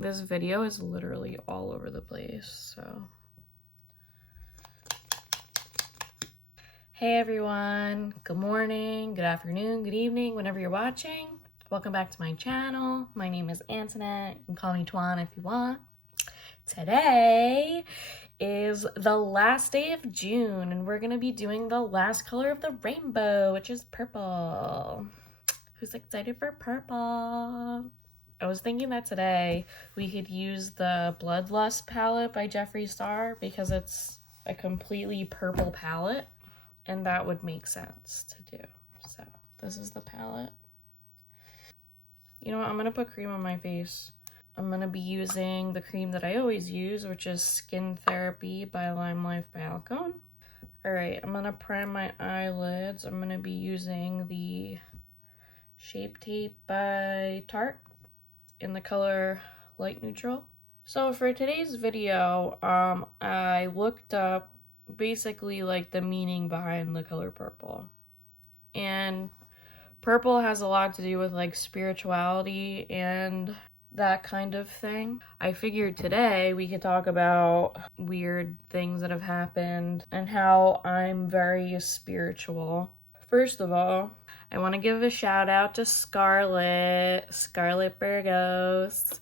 This video is literally all over the place, so. Hey everyone, good morning, good afternoon, good evening, whenever you're watching. Welcome back to my channel. My name is Antoinette. You can call me Twan if you want. Today is the last day of June, and we're gonna be doing the last color of the rainbow, which is purple. Who's excited for purple? I was thinking that today we could use the Bloodlust palette by Jeffree Star because it's a completely purple palette, and that would make sense to do. So this is the palette. You know what? I'm gonna put cream on my face. I'm gonna be using the cream that I always use, which is Skin Therapy by Lime Life by Alcone. All right, I'm gonna prime my eyelids. I'm gonna be using the Shape Tape by Tarte in the color Light Neutral. So for today's video, I looked up basically like the meaning behind the color purple. And purple has a lot to do with like spirituality and that kind of thing. I figured today we could talk about weird things that have happened and how I'm very spiritual. First of all, I want to give a shout out to Scarlett Burgos.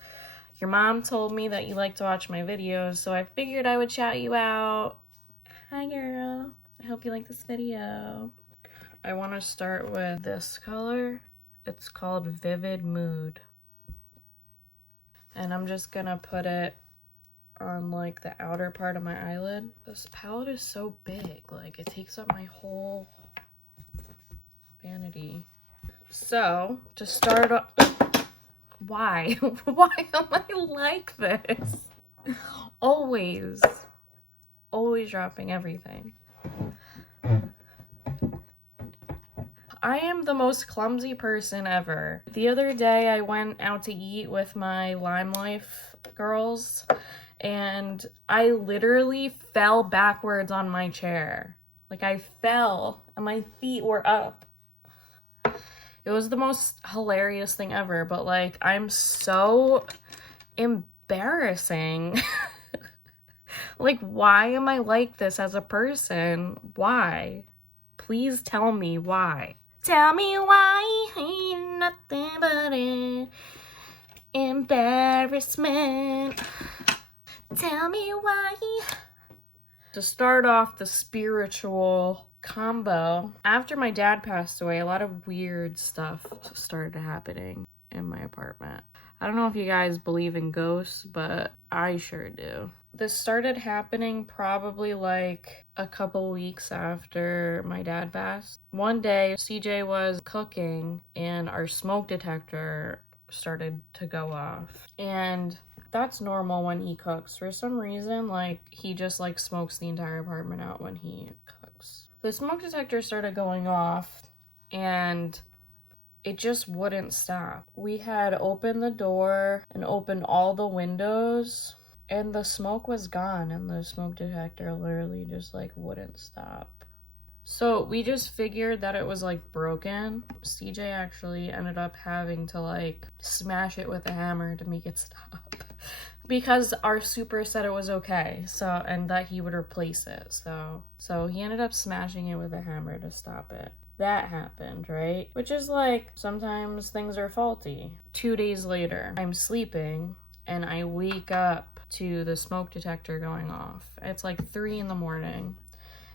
Your mom told me that you like to watch my videos, so I figured I would shout you out. Hi girl, I hope you like this video. I want to start with this color. It's called Vivid Mood. And I'm just gonna put it on like the outer part of my eyelid. This palette is so big, like it takes up my whole vanity. So to start off, why am I like this? Always dropping everything. I am the most clumsy person ever. The other day I went out to eat with my Lime Life girls and I literally fell backwards on my chair. Like I fell and my feet were up. It was the most hilarious thing ever, but like I'm so embarrassing. Like why am I like this as a person? Why? Please tell me why. Tell me why ain't nothing but an embarrassment. Tell me why. To start off the spiritual combo, after my dad passed away, a lot of weird stuff started happening in my apartment. I don't know if you guys believe in ghosts, but I sure do. This started happening probably like a couple weeks after my dad passed. One day, CJ was cooking and our smoke detector started to go off. And that's normal when he cooks. For some reason, like he just like smokes the entire apartment out when he cooks. The smoke detector started going off and it just wouldn't stop. We had opened the door and opened all the windows and the smoke was gone and the smoke detector literally just like wouldn't stop. So we just figured that it was like broken. CJ actually ended up having to like smash it with a hammer to make it stop because our super said it was okay, so, and that he would replace it. So he ended up smashing it with a hammer to stop it. That happened, right? Which is like, sometimes things are faulty. 2 days later, I'm sleeping and I wake up to the smoke detector going off. It's like 3 in the morning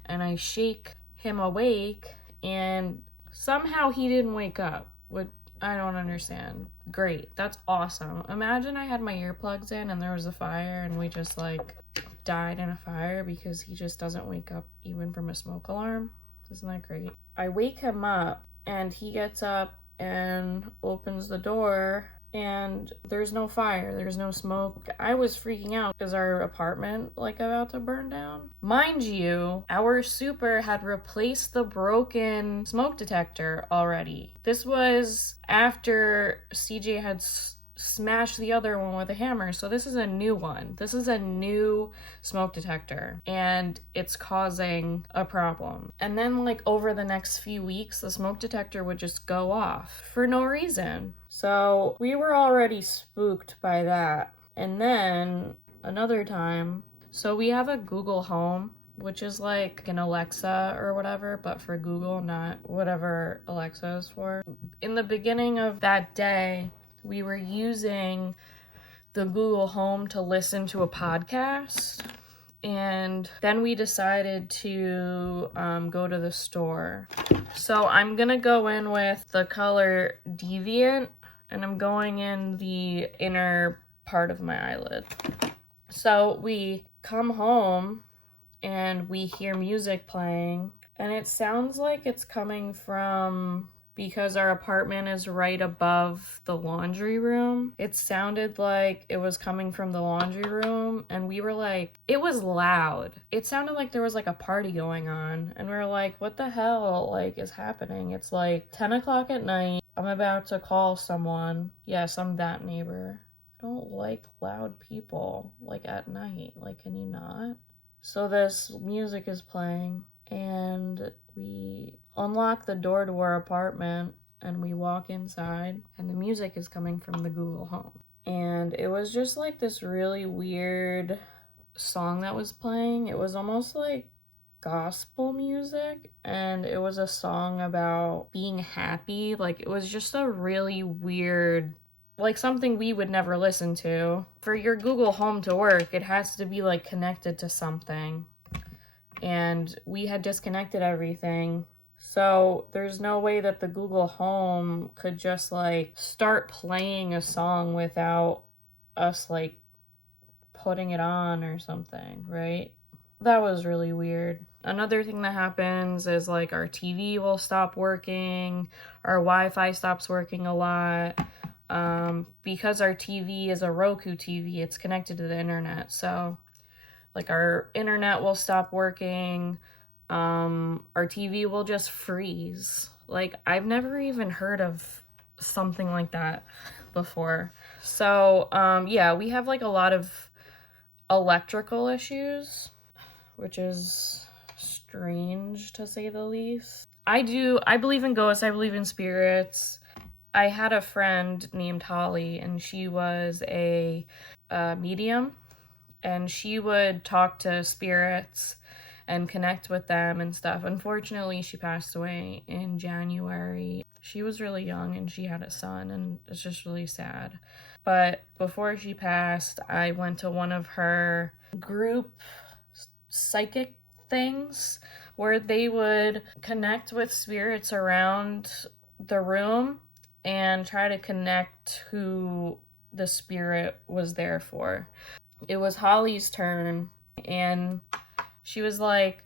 and I shake him awake and somehow he didn't wake up. What I don't understand. Great, that's awesome. Imagine I had my earplugs in and there was a fire and we just like died in a fire because he just doesn't wake up even from a smoke alarm. Isn't that great? I wake him up and he gets up and opens the door and there's no fire, there's no smoke. I was freaking out. Is our apartment like about to burn down? Mind you, our super had replaced the broken smoke detector already. This was after CJ had smash the other one with a hammer. So this is a new one. This is a new smoke detector and it's causing a problem. And then like over the next few weeks, the smoke detector would just go off for no reason. So we were already spooked by that. And then another time, so we have a Google Home, which is like an Alexa or whatever, but for Google, not whatever Alexa is for. In the beginning of that day, we were using the Google Home to listen to a podcast. And then we decided to go to the store. So I'm gonna go in with the color Deviant, and I'm going in the inner part of my eyelid. So we come home and we hear music playing, and it sounds like it's coming from, because our apartment is right above the laundry room, it sounded like it was coming from the laundry room, and we were like, it was loud. It sounded like there was like a party going on, and we were like, what the hell like is happening? It's like 10 o'clock at night. I'm about to call someone. Yes, I'm that neighbor. I don't like loud people like at night. Like, can you not? So this music is playing, and we unlock the door to our apartment and we walk inside, and the music is coming from the Google Home. And it was just like this really weird song that was playing. It was almost like gospel music, and it was a song about being happy. Like, it was just a really weird, like something we would never listen to. For your Google Home to work, it has to be like connected to something. And we had disconnected everything. So there's no way that the Google Home could just like start playing a song without us like putting it on or something, right? That was really weird. Another thing that happens is like our TV will stop working, our Wi-Fi stops working a lot. Because our TV is a Roku TV, it's connected to the internet. So like our internet will stop working. Our TV will just freeze. Like, I've never even heard of something like that before. So, yeah, we have like a lot of electrical issues, which is strange to say the least. I believe in ghosts, I believe in spirits. I had a friend named Holly, and she was a medium, and she would talk to spirits and connect with them and stuff. Unfortunately, she passed away in January. She was really young and she had a son, and it's just really sad. But before she passed, I went to one of her group psychic things where they would connect with spirits around the room and try to connect who the spirit was there for. It was Holly's turn, and she was like,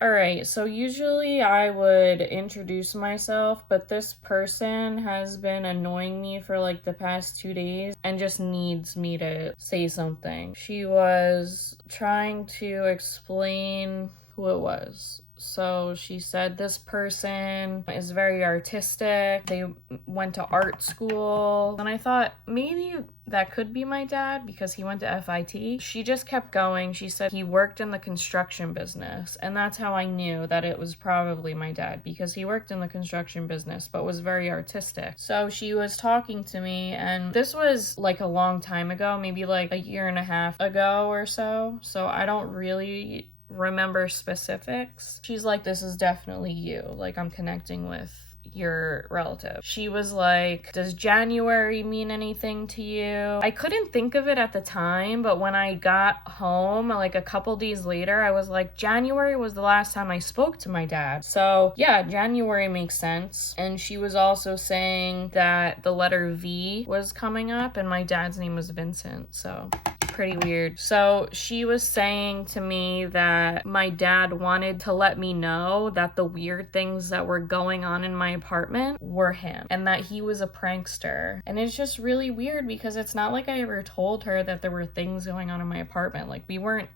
all right, so usually I would introduce myself, but this person has been annoying me for like the past 2 days and just needs me to say something. She was trying to explain who it was. So she said this person is very artistic. They went to art school. And I thought maybe that could be my dad because he went to FIT. She just kept going. She said he worked in the construction business. And that's how I knew that it was probably my dad, because he worked in the construction business but was very artistic. So she was talking to me, and this was like a long time ago, maybe like a year and a half ago or so. So I don't really remember specifics. She's like, this is definitely you. Like, I'm connecting with your relative. She was like, does January mean anything to you? I couldn't think of it at the time, but when I got home, like a couple days later, I was like, January was the last time I spoke to my dad. So yeah, January makes sense. And she was also saying that the letter V was coming up, and my dad's name was Vincent. So pretty weird. So she was saying to me that my dad wanted to let me know that the weird things that were going on in my apartment were him, and that he was a prankster. And it's just really weird because it's not like I ever told her that there were things going on in my apartment. Like, we weren't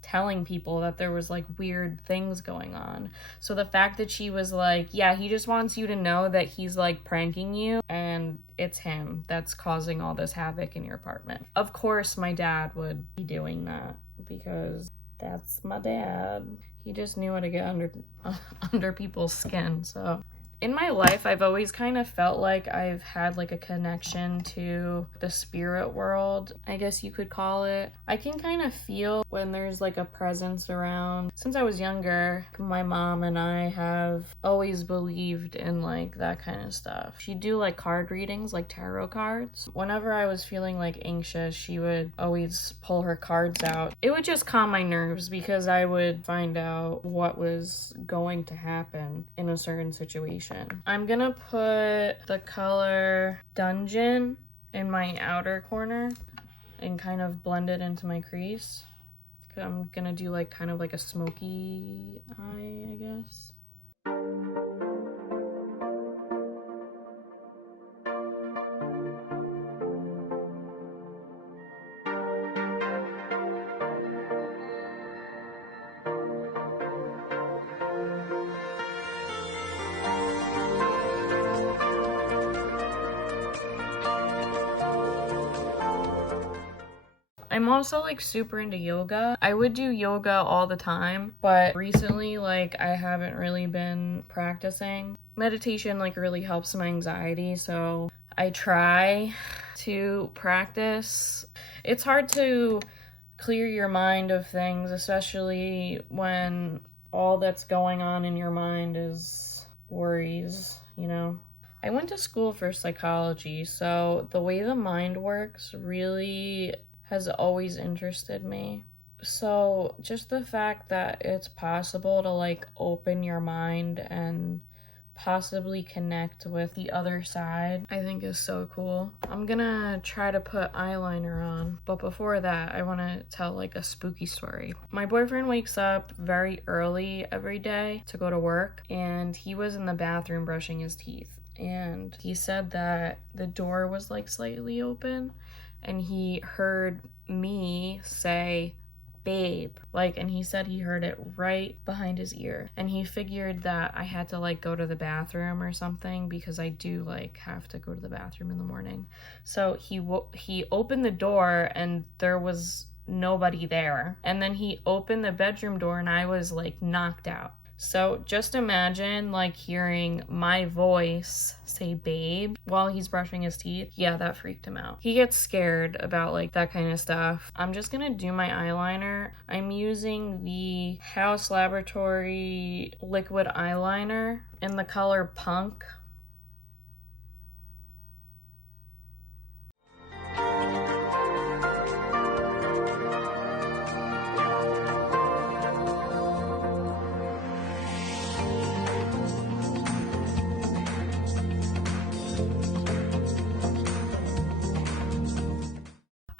telling people that there was like weird things going on. So the fact that she was like, yeah, he just wants you to know that he's like pranking you, and it's him that's causing all this havoc in your apartment. Of course my dad would be doing that because that's my dad. He just knew how to get under people's skin. So In my life, I've always kind of felt like I've had like a connection to the spirit world, I guess you could call it. I can kind of feel when there's like a presence around. Since I was younger, my mom and I have always believed in like that kind of stuff. She'd do like card readings, like tarot cards. Whenever I was feeling like anxious, she would always pull her cards out. It would just calm my nerves because I would find out what was going to happen in a certain situation. I'm gonna put the color Dungeon in my outer corner and kind of blend it into my crease. I'm gonna do like kind of like a smoky eye, I guess. I'm also like super into yoga. I would do yoga all the time, but recently like I haven't really been practicing. Meditation like really helps my anxiety, so I try to practice. It's hard to clear your mind of things, especially when all that's going on in your mind is worries, you know? I went to school for psychology, so the way the mind works really has always interested me. So just the fact that it's possible to like open your mind and possibly connect with the other side, I think is so cool. I'm gonna try to put eyeliner on, but before that, I wanna tell like a spooky story. My boyfriend wakes up very early every day to go to work, and he was in the bathroom brushing his teeth. And he said that the door was like slightly open, and he heard me say, babe, like, and he said he heard it right behind his ear, and he figured that I had to like go to the bathroom or something, because I do like have to go to the bathroom in the morning. So he opened the door and there was nobody there, and then he opened the bedroom door and I was like knocked out. So just imagine like hearing my voice say babe while he's brushing his teeth. Yeah, that freaked him out. He gets scared about like that kind of stuff. I'm just gonna do my eyeliner. I'm using the House Laboratory liquid eyeliner in the color Punk.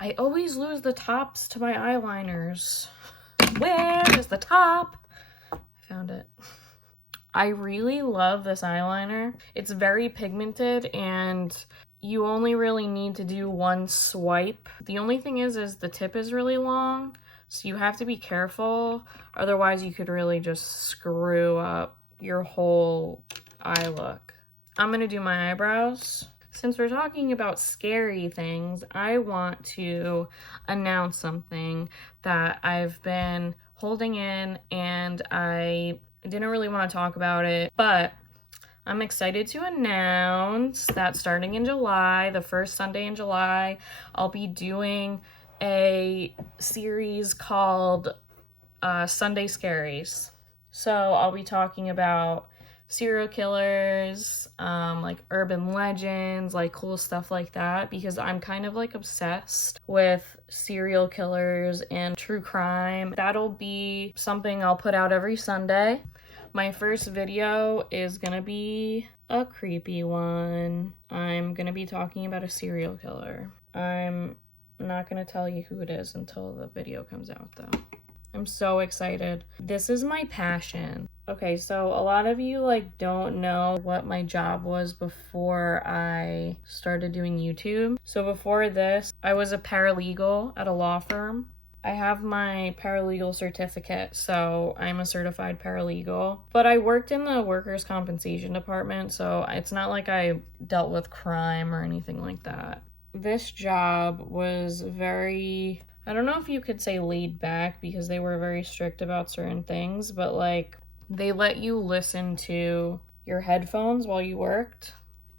I always lose the tops to my eyeliners. Where is the top? I found it. I really love this eyeliner. It's very pigmented and you only really need to do one swipe. The only thing is the tip is really long, so you have to be careful. Otherwise you could really just screw up your whole eye look. I'm gonna do my eyebrows. Since we're talking about scary things, I want to announce something that I've been holding in and I didn't really want to talk about it, but I'm excited to announce that starting in July, the first Sunday in July, I'll be doing a series called Sunday Scaries. So I'll be talking about serial killers, like urban legends, like cool stuff like that, because I'm kind of like obsessed with serial killers and true crime. That'll be something I'll put out every Sunday. My first video is gonna be a creepy one. I'm gonna be talking about a serial killer. I'm not gonna tell you who it is until the video comes out though. I'm so excited. This is my passion. Okay, so a lot of you like don't know what my job was before I started doing YouTube. So before this, I was a paralegal at a law firm. I have my paralegal certificate, so I'm a certified paralegal. But I worked in the workers' compensation department, so it's not like I dealt with crime or anything like that. This job was very, I don't know if you could say laid back, because they were very strict about certain things, but like they let you listen to your headphones while you worked.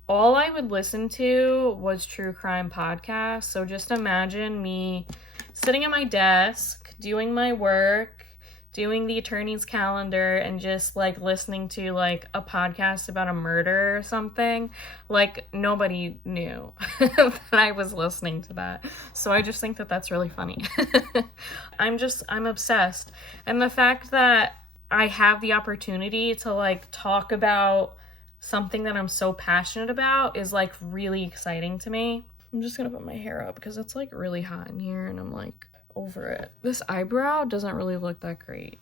All I would listen to was true crime podcasts. So just imagine me sitting at my desk, doing my work, doing the attorney's calendar, and just like listening to like a podcast about a murder or something. Like nobody knew that I was listening to that. So I just think that that's really funny. I'm obsessed. And the fact that I have the opportunity to like talk about something that I'm so passionate about is like really exciting to me. I'm just gonna put my hair up because it's like really hot in here and I'm like over it. This eyebrow doesn't really look that great,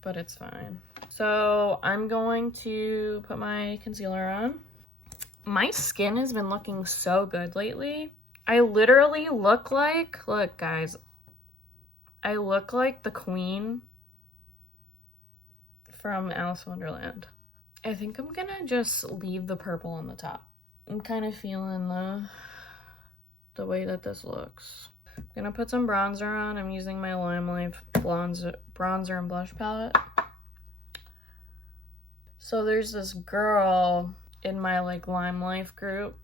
but it's fine. So I'm going to put my concealer on. My skin has been looking so good lately. I literally look guys, I look like the queen from Alice in Wonderland. I think I'm gonna just leave the purple on the top. I'm kind of feeling the way that this looks. I'm gonna put some bronzer on. I'm using my Lime Life bronzer and blush palette. So there's this girl in my like Lime Life group,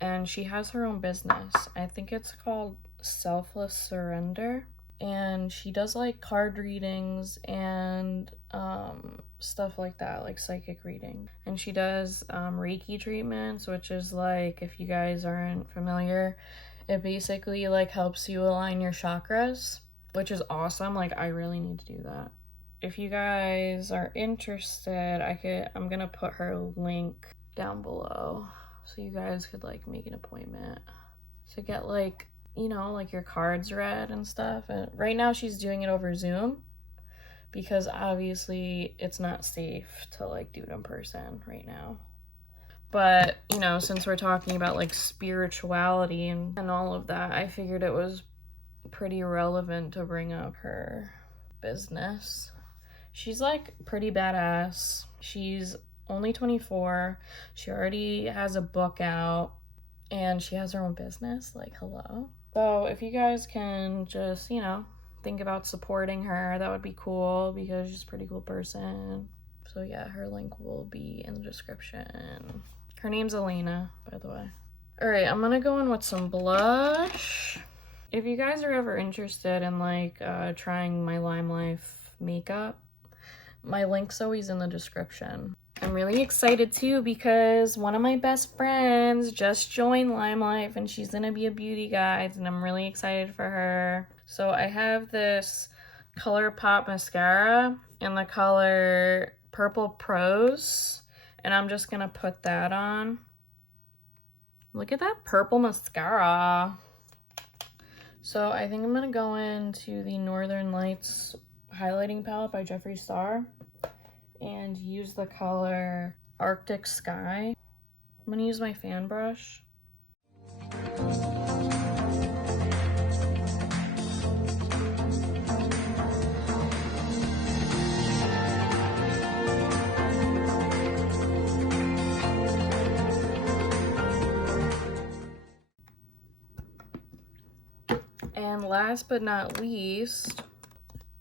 and she has her own business. I think it's called Selfless Surrender. And she does like card readings and stuff like that, like psychic reading. And she does Reiki treatments, which is like, if you guys aren't familiar, it basically like helps you align your chakras, which is awesome. Like I really need to do that. If you guys are interested, I'm gonna put her link down below so you guys could like make an appointment to get like, you know, like your cards read and stuff. And right now she's doing it over Zoom because obviously it's not safe to like do it in person right now. But, you know, since we're talking about like spirituality and all of that, I figured it was pretty relevant to bring up her business. She's like pretty badass. She's only 24. She already has a book out and she has her own business. Like, hello. So if you guys can just, you know, think about supporting her, that would be cool because she's a pretty cool person. So yeah, her link will be in the description. Her name's Allayna, by the way. All right, I'm gonna go in with some blush. If you guys are ever interested in like trying my Lime Life makeup, my link's always in the description. I'm really excited too because one of my best friends just joined Lime Life and she's gonna be a beauty guide and I'm really excited for her. So I have this ColourPop mascara in the color Purple Prose and I'm just gonna put that on. Look at that purple mascara. So I think I'm gonna go into the Northern Lights highlighting palette by Jeffree Star and use the color Arctic Sky. I'm gonna use my fan brush. And last but not least,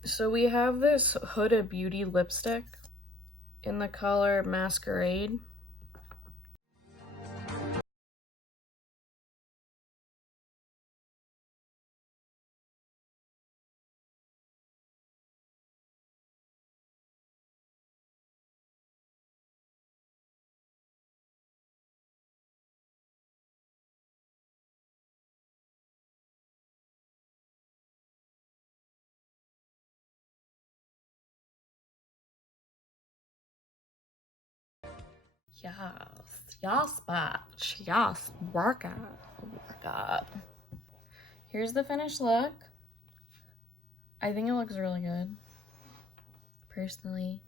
so we have this Huda Beauty lipstick in the color Masquerade. Yes, batch. Yes, workout. Here's the finished look. I think it looks really good, personally.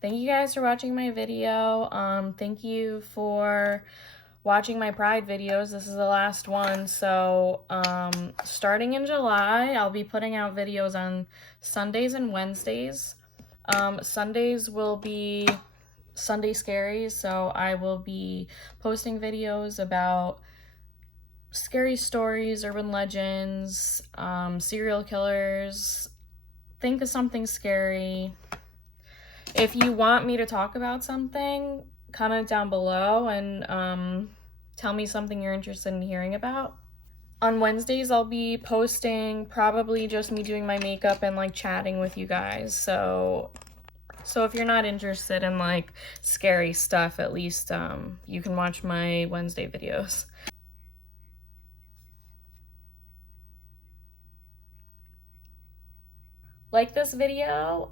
Thank you guys for watching my video. Thank you for watching my Pride videos. This is the last one. So, starting in July, I'll be putting out videos on Sundays and Wednesdays. Sundays will be Sunday Scaries, so I will be posting videos about scary stories, urban legends, serial killers. Think of something scary. If you want me to talk about something, comment down below and tell me something you're interested in hearing about. On Wednesdays, I'll be posting probably just me doing my makeup and like chatting with you guys. So if you're not interested in like scary stuff, at least you can watch my Wednesday videos. Like this video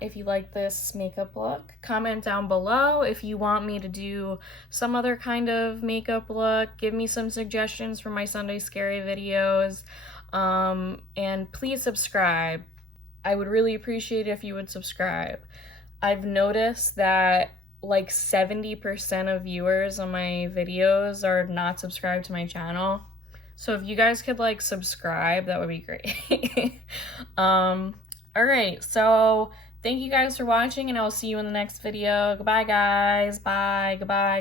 if you like this makeup look. Comment down below if you want me to do some other kind of makeup look. Give me some suggestions for my Sunday Scary videos. And please subscribe. I would really appreciate it if you would subscribe. I've noticed that like 70% of viewers on my videos are not subscribed to my channel. So if you guys could like subscribe, that would be great. All right, so thank you guys for watching and I'll see you in the next video. Goodbye guys. Bye. Goodbye.